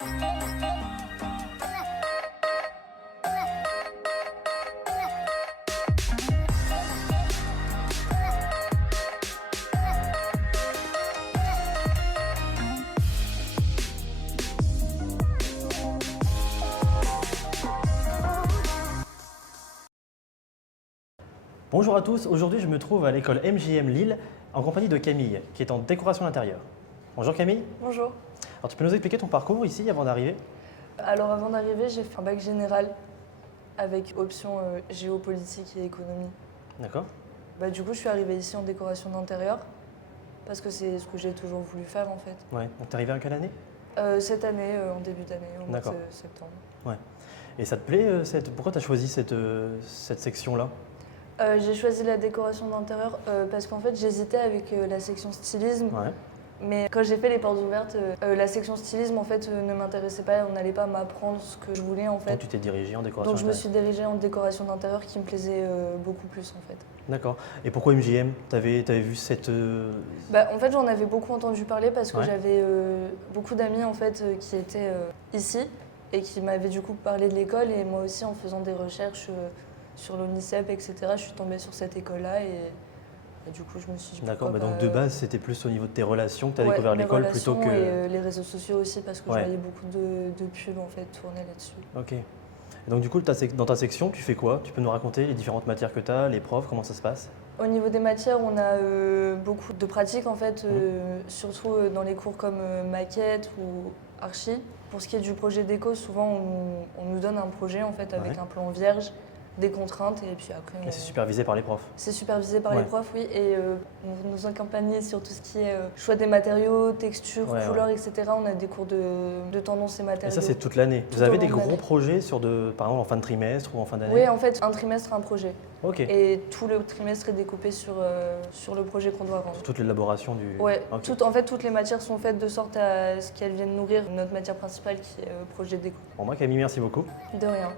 Bonjour à tous, aujourd'hui je me trouve à l'école MJM Lille en compagnie de Camille qui est en décoration d'intérieur. Bonjour Camille. Bonjour. Alors tu peux nous expliquer ton parcours ici avant d'arriver? Alors avant d'arriver, j'ai fait un bac général avec option géopolitique et économie. D'accord. Du coup, je suis arrivée ici en décoration d'intérieur parce que c'est ce que j'ai toujours voulu faire en fait. Ouais, donc t'es arrivé en quelle année? Cette année, en début d'année, au mois de D'accord. septembre. Ouais. Et ça te plaît pourquoi tu as choisi cette section-là? J'ai choisi la décoration d'intérieur parce qu'en fait, j'hésitais avec la section stylisme. Ouais. Mais quand j'ai fait les portes ouvertes, la section stylisme en fait ne m'intéressait pas, on n'allait pas m'apprendre ce que je voulais en fait. Donc tu t'es dirigé en décoration Donc je me d'intérieur. suis dirigée en décoration d'intérieur qui me plaisait beaucoup plus en fait. D'accord. Et pourquoi MJM? T'avais vu cette... En fait, j'en avais beaucoup entendu parler parce que Ouais. j'avais beaucoup d'amis en fait qui étaient ici et qui m'avaient du coup parlé de l'école, et moi aussi en faisant des recherches sur l'ONICEP, etc. Je suis tombée sur cette école-là et du coup je me suis dit D'accord, pourquoi donc pas, de base c'était plus au niveau de tes relations que tu as ouais, découvert les l'école plutôt relations que... et les réseaux sociaux aussi parce que Ouais. je voyais beaucoup de pubs en fait tourner là-dessus. Ok. Et donc du coup, dans ta section, tu fais quoi? Tu peux nous raconter les différentes matières que tu as, les profs, comment ça se passe? Au niveau des matières, on a beaucoup de pratiques en fait, surtout dans les cours comme maquette ou archi. Pour ce qui est du projet déco, souvent on nous donne un projet en fait avec Ouais. un plan vierge, des contraintes, et puis après Et c'est supervisé par les profs. c'est supervisé par Ouais. les profs, oui, et on nous accompagne sur tout ce qui est choix des matériaux, textures, Ouais, couleurs, etc. On a des cours de tendance et Et matériaux. ça, c'est toute l'année. Tout Vous au avez long des de gros l'année. projets par exemple en fin de trimestre ou en fin d'année? Oui, en fait, un trimestre, un projet. Ok. Et tout le trimestre est découpé sur le projet qu'on doit rendre. Toute l'élaboration du... Ouais, Ok. en fait, toutes les matières sont faites de sorte à ce qu'elles viennent nourrir notre matière principale qui est projet déco. Bon, moi Camille, merci beaucoup. De rien.